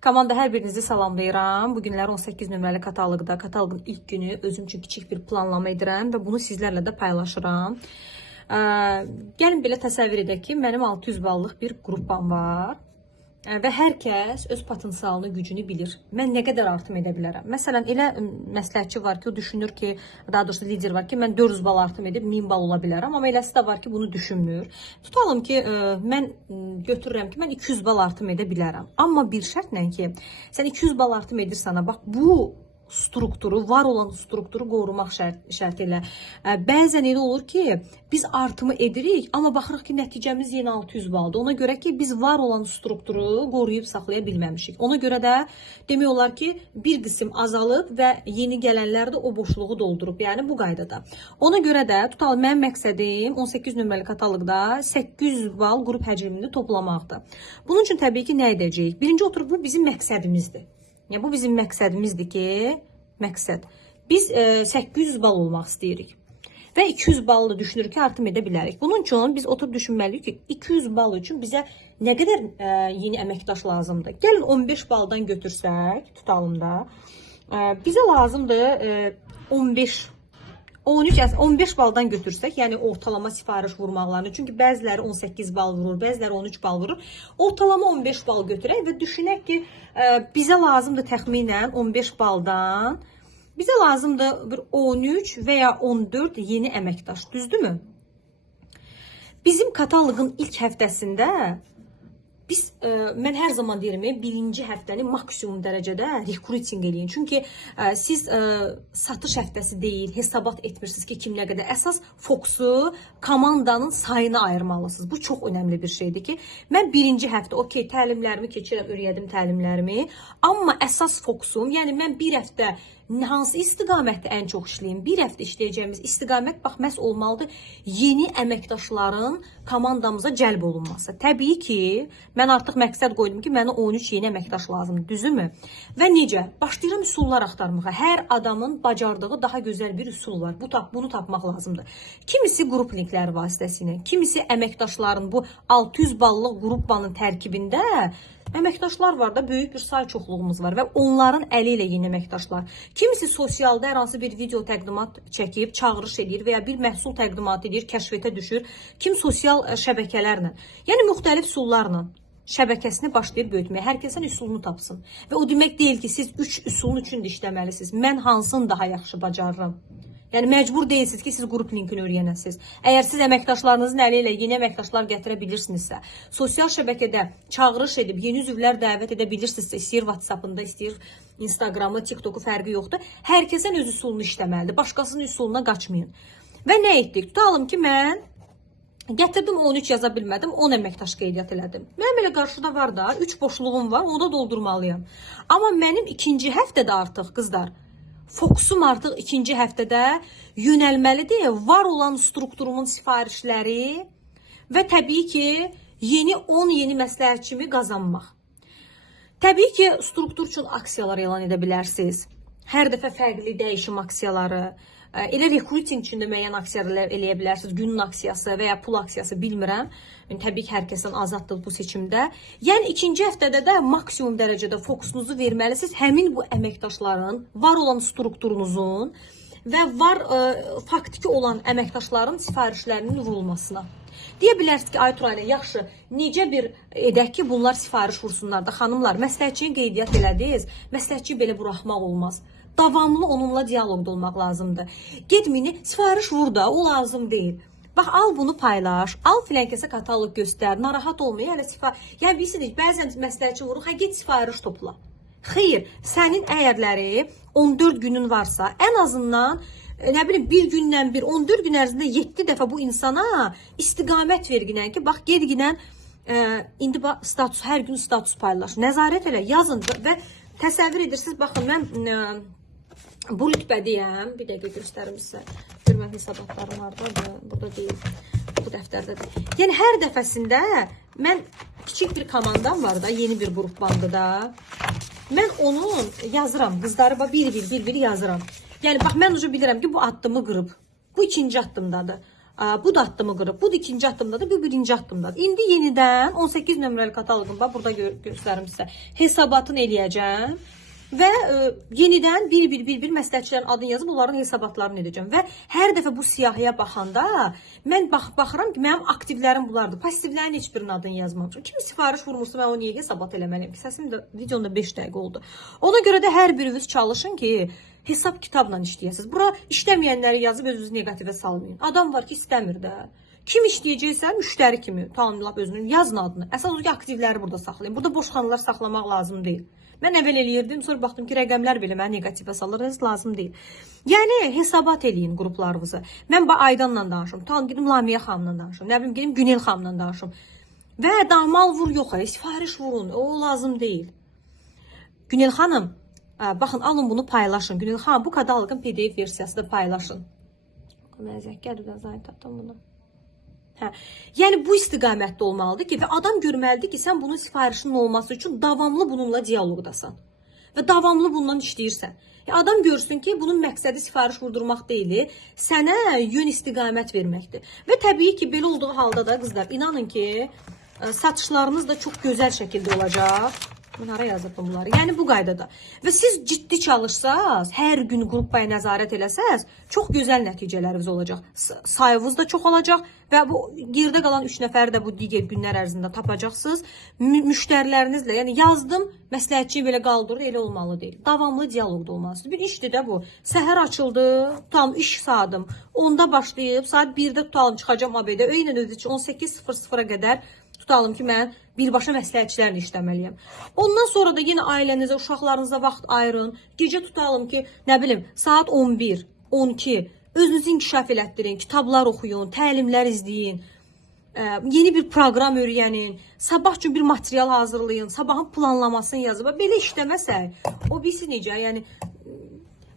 Komanda hər birinizi salamlayıram. Bugünlər 18 nömrəli kataloqda, kataloqun ilk günü özüm üçün kiçik bir planlama edirəm və bunu sizlərlə də paylaşıram. Gəlin belə təsəvvür edək ki, mənim 600 ballıq bir qrupam var. Və hər kəs öz potensialını, gücünü bilir. Mən nə qədər artım edə bilərəm? Məsələn, elə məsləhətçi var ki, o düşünür ki, daha doğrusu lider var ki, mən 400 bal artım edib 1000 bal ola bilərəm. Amma eləsi də var ki, bunu düşünmür. Tutalım ki, mən götürürəm ki, mən 200 bal artım edə bilərəm. Amma bir şərtlə ki, sən 200 bal artım edirsən, bax bu strukturu, var olan strukturu qorumaq şərti ilə. Bəzən elə olur ki, biz artımı edirik, amma baxırıq ki, nəticəmiz yenə 600 baldır. Ona görə ki, biz var olan strukturu qoruyub saxlaya bilməmişik. Ona görə də demək olar ki, bir qism azalıb və yeni gələnlər də o boşluğu doldurub. Yəni bu qaydada. Ona görə də tutalım mənim məqsədim 18 nömrəli kataloqda 800 bal qrup həcmini toplamaqdır. Bunun üçün təbii ki, nə edəcəyik? Birinci oturub bu bizim məqsədimizdir. Yəni, bu bizim məqsədimizdir ki, biz 800 bal olmaq istəyirik. Və 200 ballı düşünürük ki, artım edə bilərik. Bunun üçün biz oturub düşünməliyik ki, 200 bal üçün bizə nə qədər yeni əməkdaş lazımdır? Gəlin 15 baldan götürsək, tutalım da. Bizə lazımdır 15 baldan götürsək, yəni ortalama sifariş vurmaqlarını. Çünki bəziləri 18 bal vurur, bəziləri 13 bal vurur. Ortalama 15 bal götürək və düşünək ki, bizə lazımdır təxminən 15 baldan, bizə lazımdır bir 13 və ya 14 yeni əməkdaş, düzdürmü? Bizim kataloqun ilk həftəsində mən hər zaman deyirəm, birinci həftəni maksimum dərəcədə rekruting eləyin. Çünki siz satış həftəsi deyil, hesabat etmirsiniz ki, kim nə qədər. Əsas fokusu komandanın sayını ayırmalısınız. Bu çox önəmli bir şeydir ki, mən birinci həftə, okey, təlimlərimi keçirəm, öyrədim təlimlərimi. Amma əsas fokusum, yəni mən bir həftə hansı istiqamətdə ən çox işləyim? Bir həftə işləyəcəyimiz istiqamət bax məhz olmalıdır yeni əməkdaşların komandamıza cəlb olunması. Təbii ki, mən artıq məqsəd qoydum ki, mənə 13 yeni əməkdaş lazımdır, düzümü? Və necə? Başlayıram üsullar axtarmağa. Hər adamın bacardığı daha gözəl bir üsul var. Bunu tapmaq lazımdır. Kimisi qrup linkləri vasitəsilə, kimisi əməkdaşların bu 600 ballıq qrupanın tərkibində əməkdaşlar var da, böyük bir say çoxluğumuz var və onların əli ilə yeni əməkdaşlar. Kimisi sosialda hər hansı bir video təqdimat çəkib, çağırış edir və ya bir məhsul təqdimat edir, kəşfətə düşür. Kim sosial şəbəkələrlə, yəni müxtəlif üsullarla şəbəkəsini başlayır böyütməyə. Hər kəsin üsulunu tapsın. Və o demək deyil ki, siz 3 üsulun üçün də işləməlisiniz. Mən hansını daha yaxşı bacarıram? Yəni məcbur deyilsiniz ki, siz qrup linkini öyrənəsiniz. Əgər siz əməkdaşlarınızın əli ilə yeni əməkdaşlar gətirə bilirsinizsə, sosial şəbəkədə çağırış edib yeni üzvlər dəvət edə bilirsinizsə, istəyir WhatsApp-ında, istəyir Instagramı, TikToku fərqi yoxdur. Hər kəsin öz üsulunu işləməlidir. Başqasının üsuluna qaçmayın. Və nə etdik? Tutalım ki, mən gətirdim 13 yaza bilmədim, 10 əməkdaş qeydiyyat elədim. Mənim elə qarşıda var da, 3 boşluğum var, onu da doldurmalıyam. Amma mənim ikinci həftədə artıq, qızlar, fokusum artıq ikinci həftədə yönəlməlidir. Var olan strukturumun sifarişləri və təbii ki, yeni 10 yeni məsləhətçimi qazanmaq. Təbii ki, struktur üçün aksiyalar elan edə bilərsiniz. Hər dəfə fərqli dəyişim aksiyaları, elə rekruting üçün də müəyyən aksiyalar eləyə bilərsiniz. Günün aksiyası və ya pul aksiyası bilmirəm. Təbii ki, hər kəsdən azaddır bu seçimdə. Yəni, ikinci həftədə də maksimum dərəcədə fokusunuzu verməlisiniz həmin bu əməkdaşların, var olan strukturunuzun və var faktiki olan əməkdaşların sifarişlərinin vurulmasına. Deyə bilərsiniz ki, ay Turayla, yaxşı, necə bir edək ki, bunlar sifariş vursunlar da, xanımlar, məsləhətçiyə qeydiyyat elədiniz, məsləhətçiyi belə buraxmaq olmaz. Davamlı onunla diyaloqda olmaq lazımdır. Getmini, sifariş vur da, o lazım deyil. Bax, al bunu paylaş, al filənkəsə kataloq göstər, narahat olmayın. Yəni, bilirsiniz, bəzən məsləhətçi vurur, get sifariş topla. Xeyr, sənin əgərləri 14 günün varsa, ən azından, nə bilim, bir gündən 14 gün ərzində 7 dəfə bu insana istiqamət verginən ki, bax, gedginən, indi status, hər gün status paylaş, nəzarət elə, yazın və təsəvvür edirsiniz, baxın, mən bu rütbədəyəm, bir dəqiqə göstərim sizə, görməm hesabatlarım var da, burada deyil, bu dəftərdədir. Yəni, hər dəfəsində mən kiçik bir komandam var da, yeni bir qrup bandı da, mən onu yazıram, qızları bir yazıram. Yəni, bax, mən ucu bilirəm ki, bu addımı qırıb, bu ikinci addımdadır. Bu da addımı qırıb. Bu da ikinci addımdadır, bu birinci addımdadır. İndi yenidən 18 nömrəli kataloqum var. Burada göstərim sizə. Hesabatını eləyəcəm. Və yenidən bir məsləhətçilərin adını yazıb onların hesabatlarını edəcəm. Və hər dəfə bu siyahıya baxanda mən baxıram ki, mənim aktivlərim bunlardır. Passivlərin heç birinin adını yazmamışam. Kim sifariş vurmursa mən onu niyə hesabat eləməliyəm ki? Səsim də videomda 5 dəqiqə oldu. Ona görə də hər biriniz çalışın ki, hesab kitabla işləyəsiniz. Bura işləməyənləri yazıb özünüzü negativə salmayın. Adam var ki, istəmir də. Kim işləyəcəksə müştəri kimi tanımlab özünü yazın adını. Əsas o ki, aktivləri burada saxlayın. Burada boş xanalar saxlamaq lazım deyil. Mən əvvəl eləyirdim, sonra baxdım ki, rəqəmlər belə mənə negativə salır, lazım deyil. Yəni hesabat eləyin qruplarınızı. Mən Aydanla danışım, gedim Lamiyə xanımla danışım, nə bilim gedim Günel xanımla danışım. Və damal vur yox, sifariş vurun, o lazım deyil. Günel xanım, baxın alın bunu paylaşın. Günel xanım bu kataloqun PDF versiyası da paylaşın. Məzək gəlirdən zayt tapdım bunu. Yəni bu istiqamətdə olmalıdır ki, və adam görməlidir ki, sən bunun sifarişinin olması üçün davamlı bununla diyaloqdasan və davamlı bundan işləyirsən. Adam görsün ki, bunun məqsədi sifariş vurdurmaq deyil, sənə yön istiqamət verməkdir. Və təbii ki, belə olduğu halda da qızlar, inanın ki, satışlarınız da çox gözəl şəkildə olacaq. Mən hara yazıbım bunları? Yəni bu qaydada. Və siz ciddi çalışsaz, hər gün qrupaya nəzarət eləsəz, çox gözəl nəticələriniz olacaq. Sayınız da çox olacaq və bu gerdə qalan 3 nəfəri də bu digər günlər ərzində tapacaqsınız. Müştərilərinizlə, yəni yazdım, məsləhətçiyi belə qaldırır, elə olmalı deyil. Davamlı diyaloqda olmalısınız. Bir işdir də bu. Səhər açıldı, tam iş saatım 10-da başlayıb, saat 1-də tutalım çıxacağım ABD. Öynən özü üçün 18:00-a qədər tutalım ki, mən birbaşa məsləhətçilərlə işləməliyəm. Ondan sonra da yenə ailənizə, uşaqlarınıza vaxt ayırın. Gecə tutalım ki, nə bilim, saat 11, 12 özünüzü inkişaf elətdirin, kitablar oxuyun, təlimlər izləyin, yeni bir proqram öyrənin, sabah üçün bir material hazırlayın, sabahın planlamasını yazın. Belə işləməsək, o bilsin necə, yəni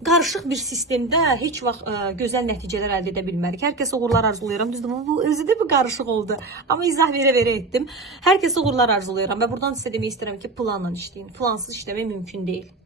qarışıq bir sistemdə heç vaxt gözəl nəticələr əldə edə bilmərik. Hər kəsə uğurlar arzulayıram. Düzdür, bu özü də bir qarışıq oldu. Amma izah verə-verə etdim. Hər kəsə uğurlar arzulayıram və buradan sizə demək istəyirəm ki, planla işləyin. Plansız işləmək mümkün deyil.